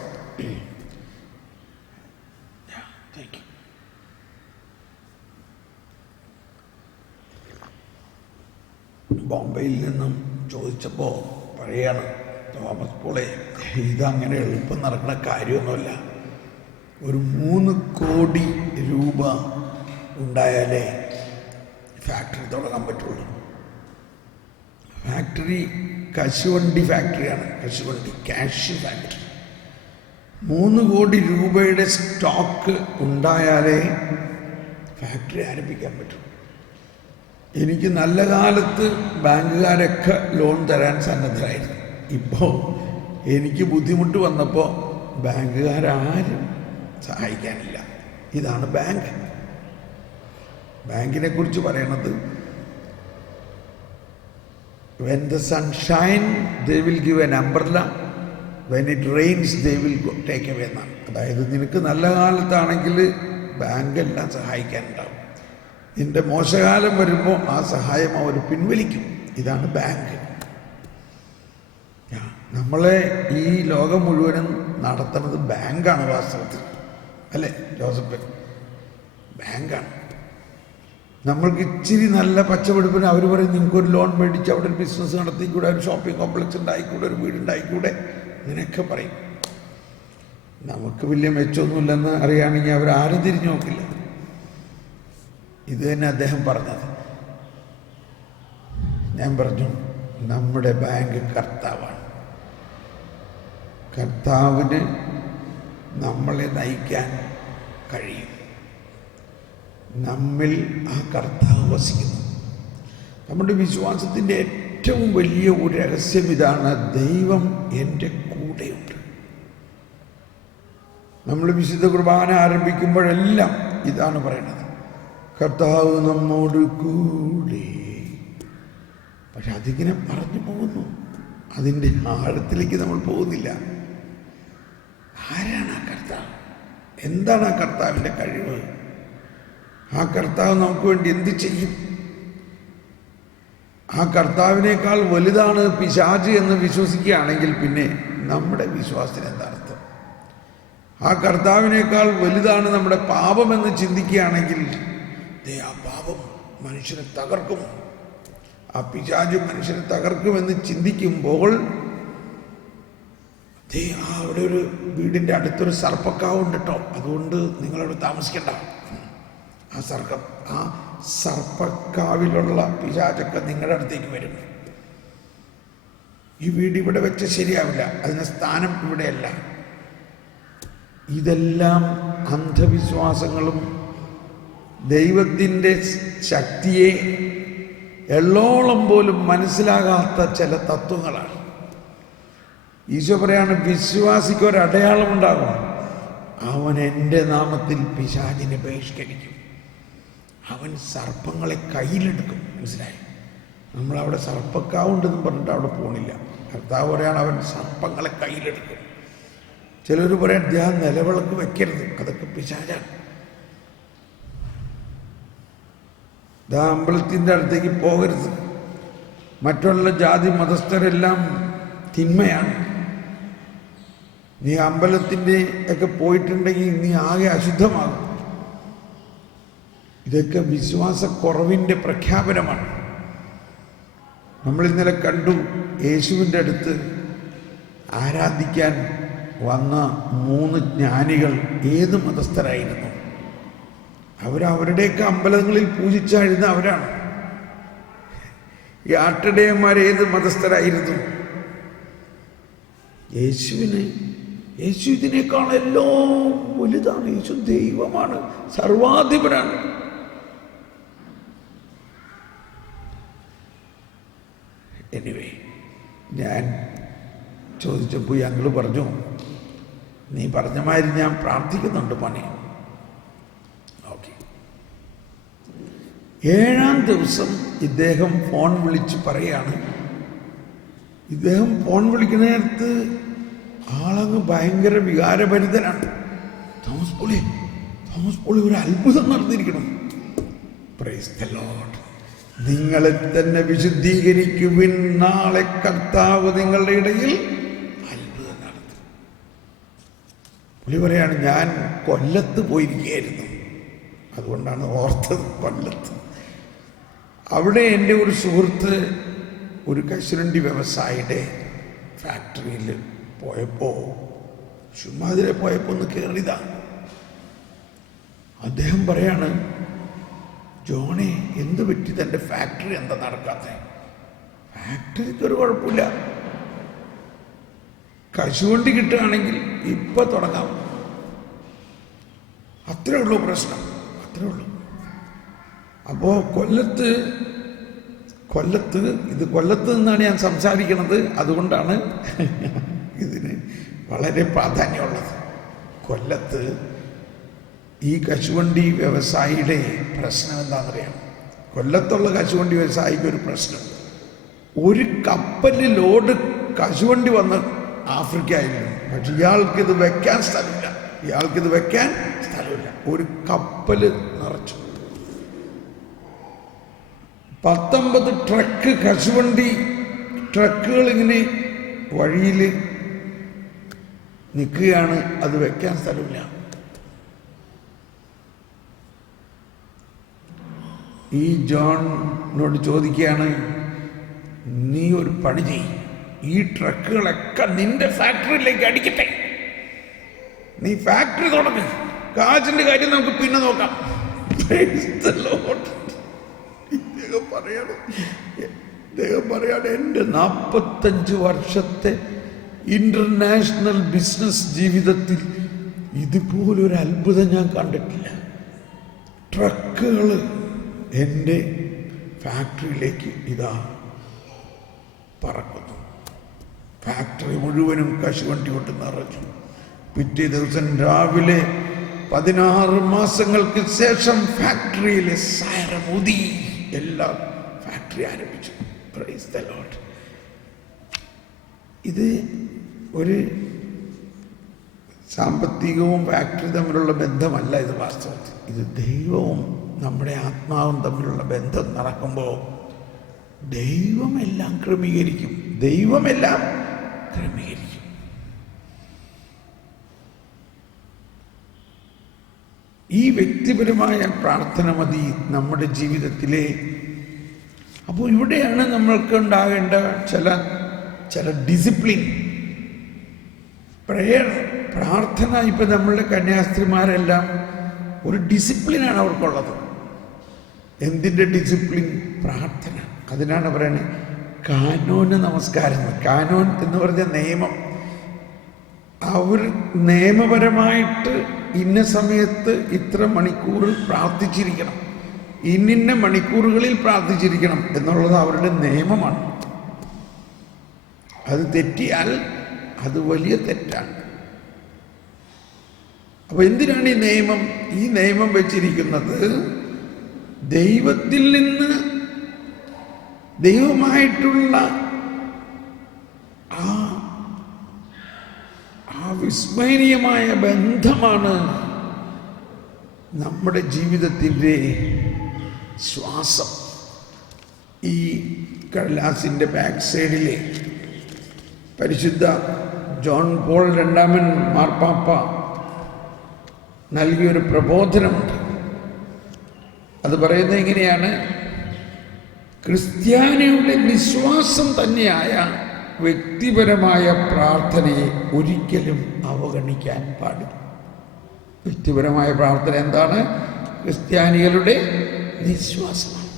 ബോംബെയിൽ നിന്നും ചോദിച്ചപ്പോൾ പറയാണ്, തോമസ് പോളെ, ഇതങ്ങനെ എളുപ്പം നടക്കുന്ന കാര്യമൊന്നുമല്ല. ഒരു 3 കോടി രൂപ ഉണ്ടായാലേ ഫാക്ടറി തുടങ്ങാൻ പറ്റുള്ളൂ. ഫാക്ടറി കശുവണ്ടി ഫാക്ടറിയാണ്, കശുവണ്ടി കാഷ്യൂ ഫാക്ടറി. 3 കോടി രൂപയുടെ സ്റ്റോക്ക് ഉണ്ടായാലേ ഫാക്ടറി ആരംഭിക്കാൻ പറ്റും. എനിക്ക് നല്ല കാലത്ത് ബാങ്കുകാരൊക്കെ ലോൺ തരാൻ സന്നദ്ധരായിരുന്നു. ഇപ്പോൾ എനിക്ക് ബുദ്ധിമുട്ട് വന്നപ്പോൾ ബാങ്കുകാരും സഹായിക്കാനില്ല. ഇതാണ് ബാങ്ക്. ബാങ്കിനെ കുറിച്ച് പറയണത്, when the sun shine they will give an umbrella, when it rains they will take away എന്നാണ്. അതായത് നിനക്ക് നല്ല കാലത്താണെങ്കിൽ ബാങ്ക് എല്ലാം സഹായിക്കാനുണ്ടാവും. നിന്റെ മോശകാലം വരുമ്പോൾ ആ സഹായം അവർ പിൻവലിക്കും. ഇതാണ് ബാങ്ക്. നമ്മളെ ഈ ലോകം മുഴുവനും നടത്തുന്നത് ബാങ്കാണ് വാസ്തവത്തിൽ, അല്ലേ ജോസഫ്? ബാങ്കാണ്. നമ്മൾക്ക് ഇച്ചിരി നല്ല പച്ചപിടിപ്പിന് അവർ പറയും, നിങ്ങൾക്കൊരു ലോൺ മേടിച്ച് അവിടെ ഒരു ബിസിനസ് നടത്തിക്കൂടെ, ഒരു ഷോപ്പിംഗ് കോംപ്ലക്സ് ഉണ്ടായിക്കൂടെ, ഒരു വീടുണ്ടായിക്കൂടെ, ഇങ്ങനെയൊക്കെ പറയും. നമുക്ക് വലിയ മെച്ചമൊന്നുമില്ലെന്ന് അറിയുകയാണെങ്കിൽ അവർ ആരും തിരിഞ്ഞു നോക്കില്ല. ഇത് തന്നെ അദ്ദേഹം പറഞ്ഞത്. ഞാൻ പറഞ്ഞു, നമ്മുടെ ബാങ്ക് കർത്താവാണ്. കർത്താവിന് നമ്മളെ നയിക്കാൻ കഴിയും. നമ്മിൽ ആ കർത്താവ് വസിക്കുന്നു. നമ്മുടെ വിശ്വാസത്തിൻ്റെ ഏറ്റവും വലിയ ഒരു രഹസ്യം ഇതാണ്, ദൈവം എൻ്റെ കൂടെയുണ്ട്. നമ്മൾ വിശുദ്ധ കുർബാന ആരംഭിക്കുമ്പോഴെല്ലാം ഇതാണ് പറയുന്നത്, കർത്താവ് നമ്മോട് കൂടെ. പക്ഷെ അതിങ്ങനെ പറഞ്ഞു പോകുന്നു, അതിൻ്റെ ആഴത്തിലേക്ക് നമ്മൾ പോകുന്നില്ല. ആരാണ് ആ കർത്താവ്? എന്താണ് ആ കർത്താവിൻ്റെ കഴിവ്? ആ കർത്താവ് നമുക്ക് വേണ്ടി എന്ത് ചെയ്യും? ആ കർത്താവിനേക്കാൾ വലുതാണ് പിശാച് എന്ന് വിശ്വസിക്കുകയാണെങ്കിൽ പിന്നെ നമ്മുടെ വിശ്വാസത്തിന് എന്താ അർത്ഥം? ആ കർത്താവിനേക്കാൾ വലുതാണ് നമ്മുടെ പാപമെന്ന് ചിന്തിക്കുകയാണെങ്കിൽ ആ പാപം മനുഷ്യനെ തകർക്കും, ആ പിശാച് മനുഷ്യനെ തകർക്കുമെന്ന് ചിന്തിക്കുമ്പോൾ അവിടെ ഒരു വീടിൻ്റെ അടുത്തൊരു സർപ്പക്കാവുണ്ട് കേട്ടോ, അതുകൊണ്ട് നിങ്ങളവിടെ താമസിക്കണ്ട. ആ സർപ്പക്കാവിലുള്ള പിശാചൊക്കെ നിങ്ങളുടെ അടുത്തേക്ക് വരും. ഈ വീട് ഇവിടെ വെച്ച് ശരിയാവില്ല, അതിന് സ്ഥാനം ഇവിടെയല്ല. ഇതെല്ലാം അന്ധവിശ്വാസങ്ങളും ദൈവത്തിൻ്റെ ശക്തിയെ എള്ളോളം പോലും മനസ്സിലാകാത്ത ചില തത്വങ്ങളാണ്. ഈശോ പറയാണ്, വിശ്വാസിക്ക് ഒരു അടയാളം ഉണ്ടാകും, അവൻ എൻ്റെ നാമത്തിൽ പിശാചിനെ ബഹിഷ്കരിക്കും, അവൻ സർപ്പങ്ങളെ കയ്യിലെടുക്കും. മനസ്സിലായി? നമ്മളവിടെ സർപ്പക്കാവുണ്ടെന്നും പറഞ്ഞിട്ട് അവിടെ പോണില്ല. കർത്താവ് പറയാണ്, അവൻ സർപ്പങ്ങളെ കയ്യിലെടുക്കും. ചിലർ പറയാൻ, നിലവിളക്ക് വെക്കരുത്, അതൊക്കെ പിശാചാണ്. അമ്പലത്തിൻ്റെ അടുത്തേക്ക് പോകരുത്, മറ്റുള്ള ജാതി മതസ്ഥരെല്ലാം തിന്മയാണ്, നീ അമ്പലത്തിൻ്റെ ഒക്കെ പോയിട്ടുണ്ടെങ്കിൽ നീ ആകെ അശുദ്ധമാകും. ഇതൊക്കെ വിശ്വാസക്കുറവിൻ്റെ പ്രഖ്യാപനമാണ്. നമ്മൾ ഇന്നലെ കണ്ടു, യേശുവിൻ്റെ അടുത്ത് ആരാധിക്കാൻ വന്ന 3 ജ്ഞാനികൾ ഏത് മതസ്ഥരായിരുന്നു? അവരവരുടെയൊക്കെ അമ്പലങ്ങളിൽ പൂജിച്ചായിരുന്ന അവരാണ്. ഈ ആട്ടിടയന്മാർ ഏത് മതസ്ഥരായിരുന്നു? യേശു ഇതിനേക്കാളെല്ലാം വലുതാണ്. യേശു ദൈവമാണ്, സർവാധിപനാണ്. എനിവേ, ഞാൻ ചോദിച്ചപ്പോൾ ഞങ്ങൾ പറഞ്ഞു, നീ പറഞ്ഞ മാതിരി ഞാൻ പ്രാർത്ഥിക്കുന്നുണ്ട് പണി. ഓക്കെ. 7-ാം ദിവസം ഇദ്ദേഹം ഫോൺ വിളിച്ച് പറയാണ്. ഇദ്ദേഹം ഫോൺ വിളിക്കുന്ന നേരത്ത് ആളങ്ങ് ഭയങ്കര വികാരഭരിതനാണ്. തോമസ് പോളി ഒരു അത്ഭുതം നടന്നിരിക്കണം. Praise the Lord. നിങ്ങളെ തന്നെ വിശുദ്ധീകരിക്കുവിൻ, നാളെ കർത്താവ് നിങ്ങളുടെ ഇടയിൽ അത്ഭുതം നടത്തും. പുള്ളി പറയാണ്, ഞാൻ കൊല്ലത്ത് പോയിരിക്കുകയായിരുന്നു, അതുകൊണ്ടാണ് ഓർത്തത് കൊല്ലത്ത്. അവിടെ എൻ്റെ ഒരു സുഹൃത്ത് ഒരു കശുവണ്ടി വ്യവസായിയുടെ ഫാക്ടറിയിൽ പോയപ്പോൾ, ചുമ്മാതിരെ പോയപ്പോൾ ഒന്ന് കയറിയതാണ്. അദ്ദേഹം പറയാണ്, ജോണേ, എന്ത് പറ്റി തൻ്റെ ഫാക്ടറി എന്താ നടക്കാത്ത? ഫാക്ടറിക്കൊരു കുഴപ്പമില്ല, കശുവണ്ടി കിട്ടുകയാണെങ്കിൽ ഇപ്പം തുടങ്ങാം. അത്രേ ഉള്ളൂ പ്രശ്നം, അത്രേ ഉള്ളൂ. അപ്പോൾ കൊല്ലത്ത് നിന്നാണ് ഞാൻ സംസാരിക്കുന്നത്, അതുകൊണ്ടാണ് ഇതിന് വളരെ പ്രാധാന്യമുള്ളത്. കൊല്ലത്ത് ഈ കശുവണ്ടി വ്യവസായിയുടെ പ്രശ്നം എന്താണെന്നറിയാം? കൊല്ലത്തുള്ള കശുവണ്ടി വ്യവസായിക്ക് ഒരു പ്രശ്നം, ഒരു കപ്പലിൽ ലോഡ് കശുവണ്ടി വന്ന് ആഫ്രിക്കയിലും, പക്ഷെ ഇയാൾക്കിത് വെക്കാൻ സ്ഥലമില്ല. ഒരു കപ്പല് നിറച്ചു 19 ട്രക്ക് കശുവണ്ടി ട്രക്കുകൾ ഇങ്ങനെ വഴിയിൽ നിൽക്കുകയാണ്, അത് വെക്കാൻ സ്ഥലമില്ല. ഈ ജോണിനോട് ചോദിക്കുകയാണ്, നീ ഒരു പണി ചെയ്യും, ഈ ട്രക്കുകളൊക്കെ നിന്റെ ഫാക്ടറിയിലേക്ക് അടിക്കട്ടെ, നീ ഫാക്ടറി തുടങ്ങ്, കാശിന്റെ കാര്യം നമുക്ക് പിന്നെ നോക്കാം. ഇദ്ദേഹം പറയാണ്, എൻ്റെ 45 വർഷത്തെ ഇന്റർനാഷണൽ ബിസിനസ് ജീവിതത്തിൽ ഇതുപോലൊരു അത്ഭുതം ഞാൻ കണ്ടിട്ടില്ല. ട്രക്കുകൾ എൻ്റെ ഫാക്ടറിയിലേക്ക് ഇതാ പറക്കുന്നു. ഫാക്ടറി മുഴുവനും കശുവണ്ടി കൊണ്ട് നിറഞ്ഞു. പിറ്റേ ദിവസം രാവിലെ 16 മാസങ്ങൾക്ക് ശേഷം ഫാക്ടറിയിലെ സാരമുതി എല്ലാ ഫാക്ടറി ആരംഭിച്ചു. Praise the Lord. ഇത് ഒരു സാമ്പത്തികവും ഫാക്ടറി തമ്മിലുള്ള ബന്ധമല്ല, ഇത് വാസ്തവത്തിൽ ഇത് ദൈവവും നമ്മുടെ ആത്മാവും തമ്മിലുള്ള ബന്ധം നടക്കുമ്പോൾ ദൈവമെല്ലാം ക്രമീകരിക്കും. ഈ വ്യക്തിപരമായ പ്രാർത്ഥന മതി നമ്മുടെ ജീവിതത്തിലെ. അപ്പോൾ ഇവിടെയാണ് നമ്മൾക്ക് ഉണ്ടാകേണ്ട ചില ഡിസിപ്ലിൻ. പ്രേയർ, പ്രാർത്ഥന. ഇപ്പം നമ്മളുടെ കന്യാസ്ത്രീമാരെല്ലാം ഒരു ഡിസിപ്ലിനാണ് അവർക്കുള്ളത്. എന്തിൻ്റെ ഡിസിപ്ലിൻ? പ്രാർത്ഥന. അതിനാണ് പറയുന്നത് കാനോന് നമസ്കാരം. കാനോൻ എന്ന് പറഞ്ഞ നിയമം. അവർ നിയമപരമായിട്ട് ഇന്ന സമയത്ത് ഇത്ര മണിക്കൂറിൽ പ്രാർത്ഥിച്ചിരിക്കണം, ഇന്നിന്ന മണിക്കൂറുകളിൽ പ്രാർത്ഥിച്ചിരിക്കണം എന്നുള്ളത് അവരുടെ നിയമമാണ്. അത് തെറ്റിയാൽ അത് വലിയ തെറ്റാണ്. അപ്പൊ എന്തിനാണ് ഈ നിയമം വെച്ചിരിക്കുന്നത്? ദൈവത്തിൽ നിന്ന് ദൈവമായിട്ടുള്ള ആ വിസ്മരണീയമായ ബന്ധമാണ് നമ്മുടെ ജീവിതത്തിൻ്റെ ശ്വാസം. ഈ കടലാസിൻ്റെ ബാക്ക് സൈഡിലെ പരിശുദ്ധ ജോൺ പോൾ രണ്ടാമൻ മാർപ്പാപ്പ നൽകിയൊരു പ്രബോധനമുണ്ട്. അത് പറയുന്നത് ഇങ്ങനെയാണ്: ക്രിസ്ത്യാനിയുടെ വിശ്വാസം തന്നെയായ വ്യക്തിപരമായ പ്രാർത്ഥനയെ ഒരിക്കലും അവഗണിക്കാൻ പാടില്ല. വ്യക്തിപരമായ പ്രാർത്ഥന എന്താണ്? ക്രിസ്ത്യാനികളുടെ നിശ്വാസമാണ്.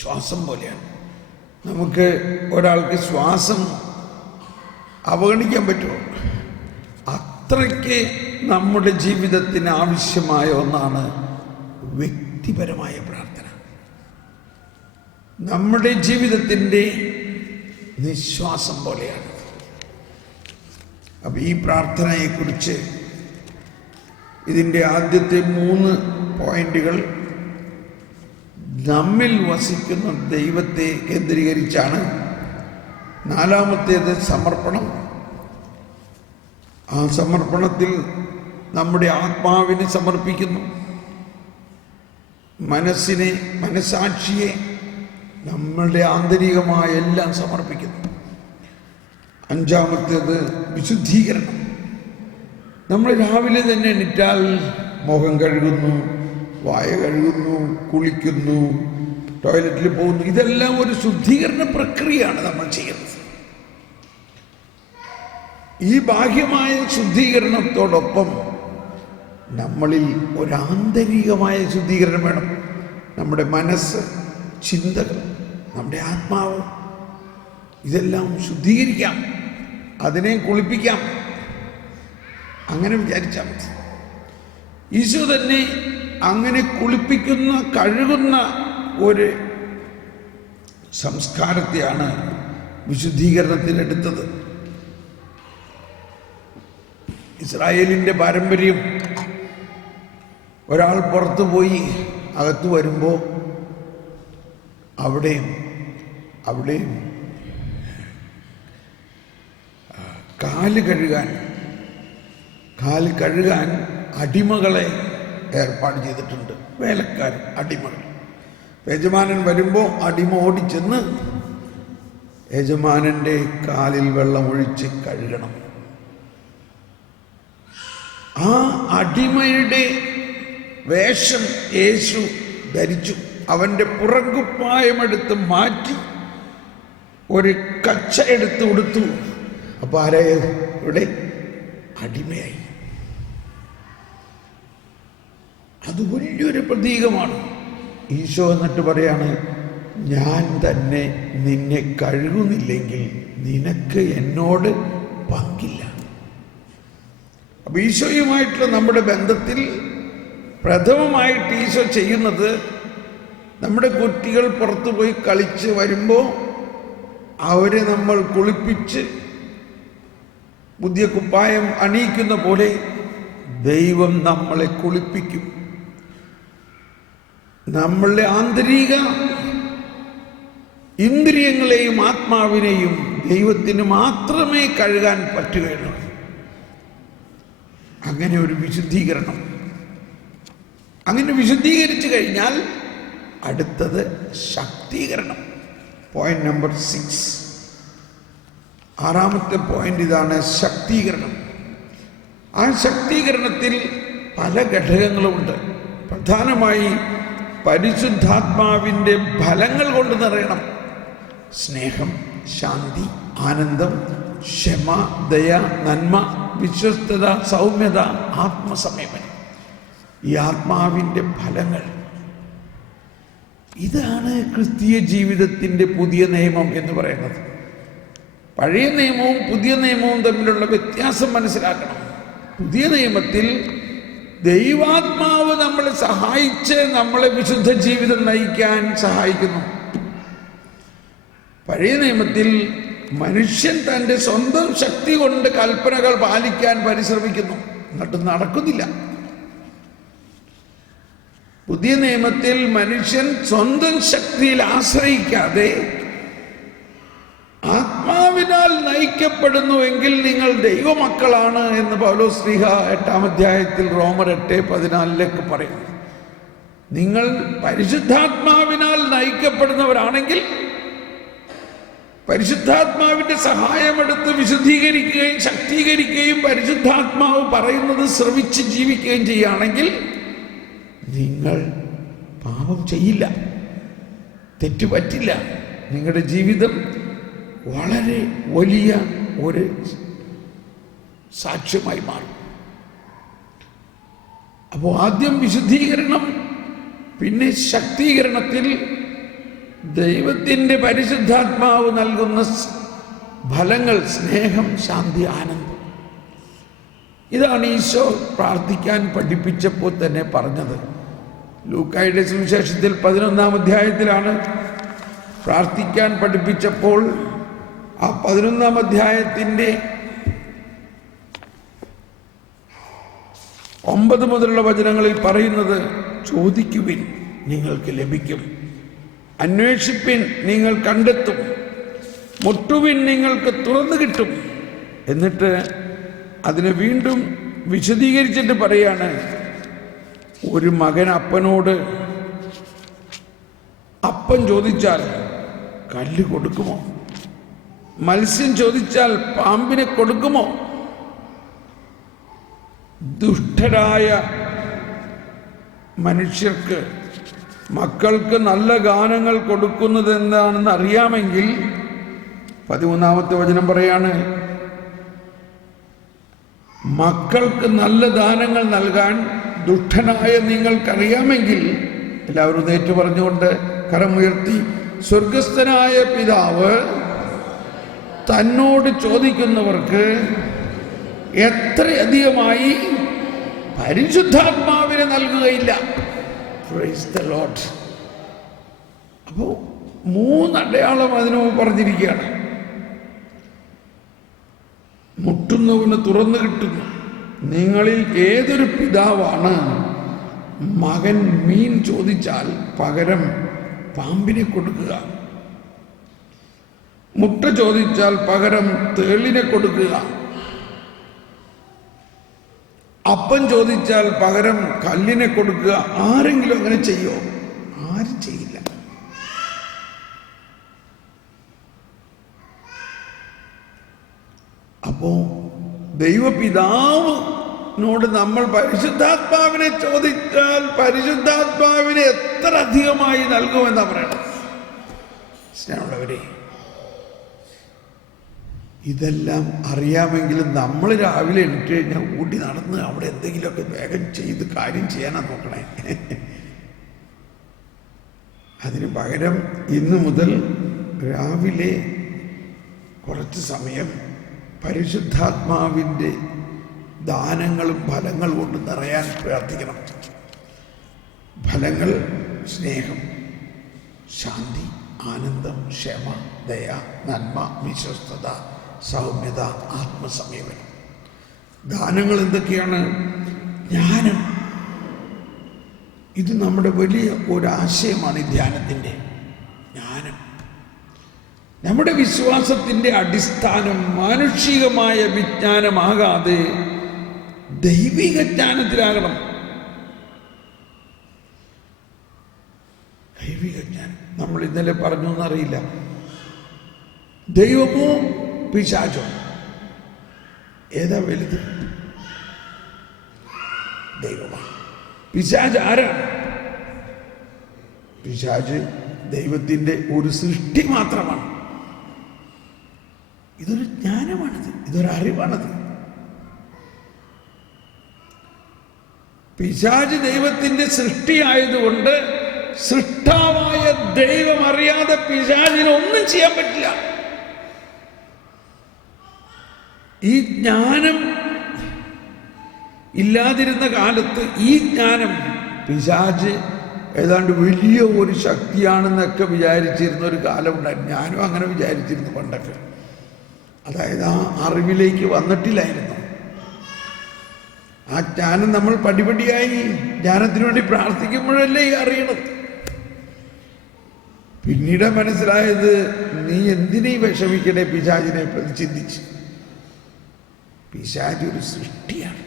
ശ്വാസം പോലെയാണ്. നമുക്ക് ഒരാൾക്ക് ശ്വാസം അവഗണിക്കാൻ പറ്റുമോ? അത്രയ്ക്ക് നമ്മുടെ ജീവിതത്തിന് ആവശ്യമായ ഒന്നാണ് വ്യക്തിപരമായ പ്രാർത്ഥന. നമ്മുടെ ജീവിതത്തിൻ്റെ നിശ്വാസം പോലെയാണ്. അപ്പം ഈ പ്രാർത്ഥനയെക്കുറിച്ച് ഇതിൻ്റെ ആദ്യത്തെ 3 പോയിന്റുകൾ നമ്മിൽ വസിക്കുന്ന ദൈവത്തെ കേന്ദ്രീകരിച്ചാണ്. 4-ാമത്തേത് സമർപ്പണം. ആ സമർപ്പണത്തിൽ നമ്മുടെ ആത്മാവിനെ സമർപ്പിക്കുന്നു, മനസ്സിനെ, മനസാക്ഷിയെ, നമ്മളുടെ ആന്തരികമായ എല്ലാം സമർപ്പിക്കുന്നു. 5-ാമത്തേത് വിശുദ്ധീകരണം. നമ്മൾ രാവിലെ തന്നെ എണീറ്റാൽ മുഖം കഴുകുന്നു, വായ കഴുകുന്നു, കുളിക്കുന്നു, ടോയ്ലറ്റിൽ പോകുന്നു. ഇതെല്ലാം ഒരു ശുദ്ധീകരണ പ്രക്രിയയാണ് നമ്മൾ ചെയ്യുന്നത്. ഈ ബാഹ്യമായ ശുദ്ധീകരണത്തോടൊപ്പം നമ്മളിൽ ഒരാന്തരികമായ ശുദ്ധീകരണം വേണം. നമ്മുടെ മനസ്സ്, ചിന്തകൾ, നമ്മുടെ ആത്മാവ്, ഇതെല്ലാം ശുദ്ധീകരിക്കാം, അതിനെ കുളിപ്പിക്കാം. അങ്ങനെ വിചാരിച്ചാൽ മതി. ഈശോ തന്നെ അങ്ങനെ കുളിപ്പിക്കുന്ന, കഴുകുന്ന ഒരു സംസ്കാരത്തെയാണ് വിശുദ്ധീകരണത്തിനെടുത്തത്. ഇസ്രായേലിൻ്റെ പാരമ്പര്യം, ഒരാൾ പുറത്തു പോയി അകത്ത് വരുമ്പോൾ അവിടെയും കാല് കഴുകാൻ അടിമകളെ ഏർപ്പാട് ചെയ്തിട്ടുണ്ട്. വേലക്കാരൻ, അടിമകൾ. യജമാനൻ വരുമ്പോൾ അടിമ ഓടിച്ചെന്ന് യജമാനൻ്റെ കാലിൽ വെള്ളമൊഴിച്ച് കഴുകണം. ആ അടിമയുടെ വേഷം യേശു ധരിച്ചു. അവൻ്റെ പുറങ്കുപ്പായമെടുത്ത് മാറ്റി ഒരു കച്ച എടുത്ത് കൊടുത്തു. അപ്പോൾ ആരായത്? ഇവിടെ അടിമയായി. അത് വലിയൊരു പ്രതീകമാണ്. ഈശോ എന്നിട്ട് പറയാണ്, ഞാൻ തന്നെ നിന്നെ കഴുകുന്നില്ലെങ്കിൽ നിനക്ക് എന്നോട് പങ്കില്ല. അപ്പം ഈശോയുമായിട്ടുള്ള നമ്മുടെ ബന്ധത്തിൽ പ്രഥമമായിട്ട് ഈശോ ചെയ്യുന്നത്, നമ്മുടെ കുട്ടികൾ പുറത്തു പോയി കളിച്ച് വരുമ്പോൾ അവരെ നമ്മൾ കുളിപ്പിച്ച് പുതിയ കുപ്പായം അണിയിക്കുന്ന പോലെ ദൈവം നമ്മളെ കുളിപ്പിക്കും. നമ്മളുടെ ആന്തരിക ഇന്ദ്രിയങ്ങളെയും ആത്മാവിനെയും ദൈവത്തിന് മാത്രമേ കഴുകാൻ പറ്റുകയുള്ളൂ. അങ്ങനെ ഒരു വിശുദ്ധീകരണം. അങ്ങനെ വിശുദ്ധീകരിച്ചു കഴിഞ്ഞാൽ അടുത്തത് ശക്തീകരണം. പോയിന്റ് നമ്പർ 6, 6-ാമത്തെ പോയിന്റ് ഇതാണ്, ശക്തീകരണം. ആ ശക്തീകരണത്തിൽ പല ഘടകങ്ങളുമുണ്ട്. പ്രധാനമായി പരിശുദ്ധാത്മാവിൻ്റെ ഫലങ്ങൾ കൊണ്ട് നിറയണം. സ്നേഹം, ശാന്തി, ആനന്ദം, ക്ഷമ, ദയ, നന്മ, വിശ്വസ്തത, സൗമ്യത, ആത്മസംയമനം. ഈ ആത്മാവിൻ്റെ ഫലങ്ങൾ, ഇതാണ് ക്രിസ്തീയ ജീവിതത്തിൻ്റെ പുതിയ നിയമം എന്ന് പറയുന്നത്. പഴയ നിയമവും പുതിയ നിയമവും തമ്മിലുള്ള വ്യത്യാസം മനസ്സിലാക്കണം. പുതിയ നിയമത്തിൽ ദൈവാത്മാവ് നമ്മളെ സഹായിച്ച് നമ്മളെ വിശുദ്ധ ജീവിതം നയിക്കാൻ സഹായിക്കുന്നു. പഴയ നിയമത്തിൽ മനുഷ്യൻ തൻ്റെ സ്വന്തം ശക്തി കൊണ്ട് കൽപ്പനകൾ പാലിക്കാൻ പരിശ്രമിക്കുന്നു, എന്നിട്ട് നടക്കുന്നില്ല. പുതിയ നിയമത്തിൽ മനുഷ്യൻ സ്വന്തം ശക്തിയിൽ ആശ്രയിക്കാതെ ആത്മാവിനാൽ നയിക്കപ്പെടുന്നുവെങ്കിൽ നിങ്ങൾ ദൈവമക്കളാണ് എന്ന് പൗലോസ് ശ്ലീഹ 8-ാം അധ്യായത്തിൽ റോമർ 8:14 പറയുന്നു. നിങ്ങൾ പരിശുദ്ധാത്മാവിനാൽ നയിക്കപ്പെടുന്നവരാണെങ്കിൽ പരിശുദ്ധാത്മാവിന്റെ സഹായമെടുത്ത് വിശുദ്ധീകരിക്കുകയും ശക്തീകരിക്കുകയും പരിശുദ്ധാത്മാവ് പറയുന്നത് ശ്രവിച്ച് ജീവിക്കുകയും ചെയ്യുകയാണെങ്കിൽ നിങ്ങൾ പാപം ചെയ്യില്ല, തെറ്റുപറ്റില്ല. നിങ്ങളുടെ ജീവിതം വളരെ വലിയ ഒരു സാക്ഷ്യമായി മാറും. അപ്പോൾ ആദ്യം വിശുദ്ധീകരണം, പിന്നെ ശക്തീകരണത്തിൽ ദൈവത്തിൻ്റെ പരിശുദ്ധാത്മാവ് നൽകുന്ന ഫലങ്ങൾ സ്നേഹം, ശാന്തി, ആനന്ദം. ഇതാണ് ഈശോ പ്രാർത്ഥിക്കാൻ പഠിപ്പിച്ചപ്പോൾ തന്നെ പറഞ്ഞത്. ലൂക്കായുടെ സുവിശേഷത്തിൽ 11-ാം അധ്യായത്തിലാണ് പ്രാർത്ഥിക്കാൻ പഠിപ്പിച്ചപ്പോൾ ആ 11-ാം അധ്യായത്തിൻ്റെ 9 മുതലുള്ള വചനങ്ങളിൽ പറയുന്നത്, ചോദിക്കുവിൻ നിങ്ങൾക്ക് ലഭിക്കും, അന്വേഷിപ്പിൻ നിങ്ങൾ കണ്ടെത്തും, മുട്ടുവിൻ നിങ്ങൾക്ക് തുറന്നു കിട്ടും. എന്നിട്ട് അതിനെ വീണ്ടും വിശദീകരിച്ചിട്ട് പറയാണ്, ഒരു മകൻ അപ്പനോട് അപ്പം ചോദിച്ചാൽ കല്ല് കൊടുക്കുമോ? മത്സ്യം ചോദിച്ചാൽ പാമ്പിനെ കൊടുക്കുമോ? ദുഷ്ടരായ മനുഷ്യർക്ക് മക്കൾക്ക് നല്ല ഗാനങ്ങൾ കൊടുക്കുന്നത് എന്താണെന്ന് അറിയാമെങ്കിൽ, 13-ാമത്തെ വചനം പറയാണ്, മക്കൾക്ക് നല്ല ദാനങ്ങൾ നൽകാൻ ദുഷ്ടനായ നിങ്ങൾക്കറിയാമെങ്കിൽ, എല്ലാവരും നേറ്റു പറഞ്ഞുകൊണ്ട് കരമുയർത്തി, സ്വർഗസ്ഥനായ പിതാവ് തന്നോട് ചോദിക്കുന്നവർക്ക് എത്രയധികമായി പരിശുദ്ധാത്മാവിനെ നൽകുകയില്ല. Praise the Lord. അപ്പോൾ 3 അടയാളം അതിനു പറഞ്ഞിരിക്കുകയാണ്. മുട്ടുന്നവന് തുറന്നു കിട്ടുന്നു. നിങ്ങളിൽ ഏതൊരു പിതാവാണ് മകൻ മീൻ ചോദിച്ചാൽ പകരം പാമ്പിനെ കൊടുക്കുക? മുട്ട ചോദിച്ചാൽ പകരം തേളിനെ കൊടുക്കുക? അപ്പം ചോദിച്ചാൽ പകരം കല്ലിനെ കൊടുക്കുക? ആരെങ്കിലും അങ്ങനെ ചെയ്യോ? ആരും ചെയ്യില്ല. അപ്പോ ദൈവപിതാവിനോട് നമ്മൾ പരിശുദ്ധാത്മാവിനെ ചോദിച്ചാൽ പരിശുദ്ധാത്മാവിനെ എത്ര അധികമായി നൽകുമെന്നാ പറയണം. സ്നേഹമുള്ളവരെ, ഇതെല്ലാം അറിയാമെങ്കിലും നമ്മൾ രാവിലെ എണീറ്റ് കഴിഞ്ഞാൽ ഓടി നടന്ന് അവിടെ എന്തെങ്കിലുമൊക്കെ വേഗം ചെയ്ത് കാര്യം ചെയ്യാനാ നോക്കണേ. അതിന് പകരം ഇന്ന് മുതൽ രാവിലെ കുറച്ച് സമയം പരിശുദ്ധാത്മാവിൻ്റെ ദാനങ്ങളും ഫലങ്ങൾ കൊണ്ട് നിറയാൻ പ്രാർത്ഥിക്കണം. ഫലങ്ങൾ സ്നേഹം, ശാന്തി, ആനന്ദം, ക്ഷമ, ദയ, നന്മ, വിശ്വസ്തത, സൗമ്യത, ആത്മസംയമനം. ദാനങ്ങൾ എന്തൊക്കെയാണ്? ജ്ഞാനം. ഇത് നമ്മുടെ വലിയ ഒരാശയമാണ് ഈ ധ്യാനത്തിൻ്റെ. ജ്ഞാനം. നമ്മുടെ വിശ്വാസത്തിൻ്റെ അടിസ്ഥാനം മാനുഷികമായ വിജ്ഞാനമാകാതെ ദൈവിക ജ്ഞാനത്തിലാകണം. ദൈവിക ജ്ഞാനം. നമ്മൾ ഇന്നലെ പറഞ്ഞു എന്നറിയില്ല, ദൈവമോ പിശാചോ ഏതാ വലുത്? ദൈവമാണ്. പിശാച് ആരാണ്? പിശാച് ദൈവത്തിൻ്റെ ഒരു സൃഷ്ടി മാത്രമാണ്. ഇതൊരു ജ്ഞാനമാണത്, ഇതൊരു അറിവാണത്. പിശാച് ദൈവത്തിൻ്റെ സൃഷ്ടിയായതുകൊണ്ട് സൃഷ്ടാവായ ദൈവം അറിയാതെ പിശാചിന് ഒന്നും ചെയ്യാൻ പറ്റില്ല. ഈ ജ്ഞാനം ഇല്ലാതിരുന്ന കാലത്ത് ഈ ജ്ഞാനം പിശാച് ഏതാണ്ട് വലിയ ഒരു ശക്തിയാണെന്നൊക്കെ വിചാരിച്ചിരുന്ന ഒരു കാലം ഉണ്ടായിരുന്നു. ഞാനും അങ്ങനെ വിചാരിച്ചിരുന്നു പണ്ടൊക്കെ. അതായത് ആ അറിവിലേക്ക് വന്നിട്ടില്ലായിരുന്നു. ആ ജ്ഞാനം നമ്മൾ പടിപടിയായി ജ്ഞാനത്തിന് വേണ്ടി പ്രാർത്ഥിക്കുമ്പോഴല്ലേ ഈ അറിയണത്. പിന്നീട് മനസ്സിലായത്, നീ എന്തിനീ വിഷമിക്കണേ പിശാചിനെ പ്രതി ചിന്തിച്ച്. പിശാച് ഒരു സൃഷ്ടിയാണ്,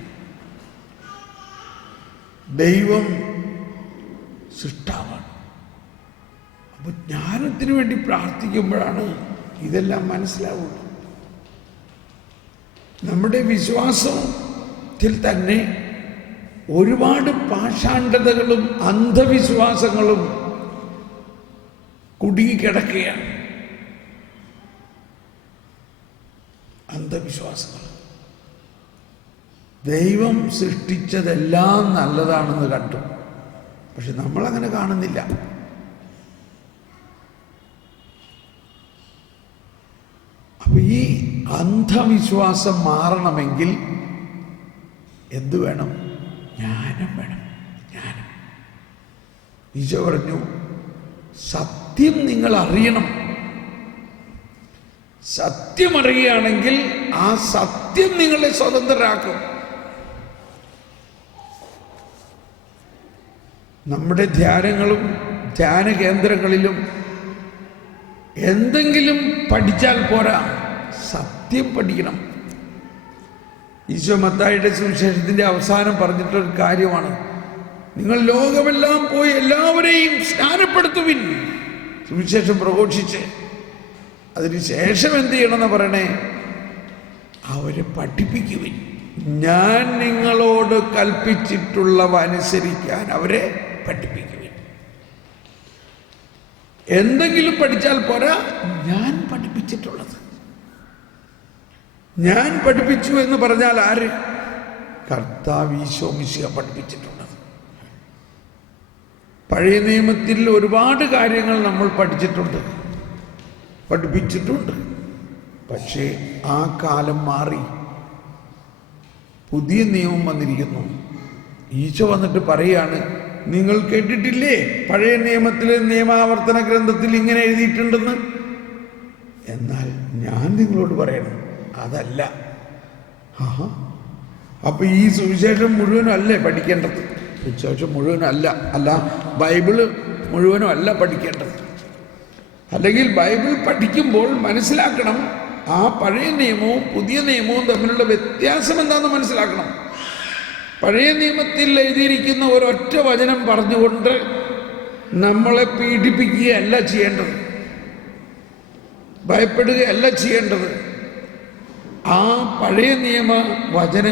ദൈവം സൃഷ്ടാവാണ്. അപ്പൊ ജ്ഞാനത്തിന് വേണ്ടി പ്രാർത്ഥിക്കുമ്പോഴാണ് ഇതെല്ലാം മനസ്സിലാവുള്ളൂ. നമ്മുടെ വിശ്വാസത്തിൽ തന്നെ ഒരുപാട് പാഷാണ്ഡതകളും അന്ധവിശ്വാസങ്ങളും കുടുങ്ങിക്കിടക്കുകയാണ്. അന്ധവിശ്വാസങ്ങൾ. ദൈവം സൃഷ്ടിച്ചതെല്ലാം നല്ലതാണെന്ന് കണ്ടു, പക്ഷെ നമ്മളങ്ങനെ കാണുന്നില്ല. അപ്പൊ ഈ അന്ധവിശ്വാസം മാറണമെങ്കിൽ എന്തു വേണം? ജ്ഞാനം വേണം. ജ്ഞാനം. ഈശോ പറഞ്ഞു, സത്യം നിങ്ങൾ അറിയണം. സത്യം അറിയുകയാണെങ്കിൽ ആ സത്യം നിങ്ങളെ സ്വതന്ത്രരാക്കും. നമ്മുടെ ധ്യാനങ്ങളും ധ്യാന കേന്ദ്രങ്ങളിലും എന്തെങ്കിലും പഠിച്ചാൽ പോരാ, സത്യം പഠിക്കണം. ഈശോ മത്തായിയുടെ സുവിശേഷത്തിന്റെ അവസാനം പറഞ്ഞിട്ടൊരു കാര്യമാണ്, നിങ്ങൾ ലോകമെല്ലാം പോയി എല്ലാവരെയും സ്നാനപ്പെടുത്തുവിൻ, സുവിശേഷം പ്രഘോഷിച്ച്. അതിനുശേഷം എന്ത് ചെയ്യണമെന്ന് പറയണേ? അവരെ പഠിപ്പിക്കുവിൻ. ഞാൻ നിങ്ങളോട് കൽപ്പിച്ചിട്ടുള്ളവ അനുസരിക്കാൻ അവരെ പഠിപ്പിക്കുവിൻ. എന്തെങ്കിലും പഠിച്ചാൽ പോരാ, ഞാൻ പഠിപ്പിച്ചിട്ടുള്ളത്. ഞാൻ പഠിപ്പിച്ചു എന്ന് പറഞ്ഞാൽ ആര്? കർത്താവ് ഈശോ മിശിഹ പഠിപ്പിച്ചിട്ടുള്ളത്. പഴയ നിയമത്തിൽ ഒരുപാട് കാര്യങ്ങൾ നമ്മൾ പഠിപ്പിച്ചിട്ടുണ്ട്. പക്ഷേ ആ കാലം മാറി, പുതിയ നിയമം വന്നിരിക്കുന്നു. ഈശോ വന്നിട്ട് പറയാണ്, നിങ്ങൾ കേട്ടിട്ടില്ലേ പഴയ നിയമത്തിലെ നിയമാവർത്തന ഗ്രന്ഥത്തിൽ ഇങ്ങനെ എഴുതിയിട്ടുണ്ടെന്ന്? എന്നാൽ ഞാൻ നിങ്ങളോട് പറയണം, അതല്ല. അപ്പൊ ഈ സുവിശേഷം മുഴുവനും അല്ലേ പഠിക്കേണ്ടത്? സുവിശേഷം മുഴുവനും അല്ല ബൈബിള് മുഴുവനും അല്ല പഠിക്കേണ്ടത്. അല്ലെങ്കിൽ ബൈബിൾ പഠിക്കുമ്പോൾ മനസ്സിലാക്കണം, ആ പഴയ നിയമവും പുതിയ നിയമവും തമ്മിലുള്ള വ്യത്യാസം എന്താണെന്ന് മനസ്സിലാക്കണം. പഴയ നിയമത്തിൽ എഴുതിയിരിക്കുന്ന ഒരൊറ്റ വചനം പറഞ്ഞുകൊണ്ട് നമ്മളെ പീഡിപ്പിക്കുകയല്ല ചെയ്യേണ്ടത്, ഭയപ്പെടുകയല്ല ചെയ്യേണ്ടത്. ആ പഴയ നിയമ വചനം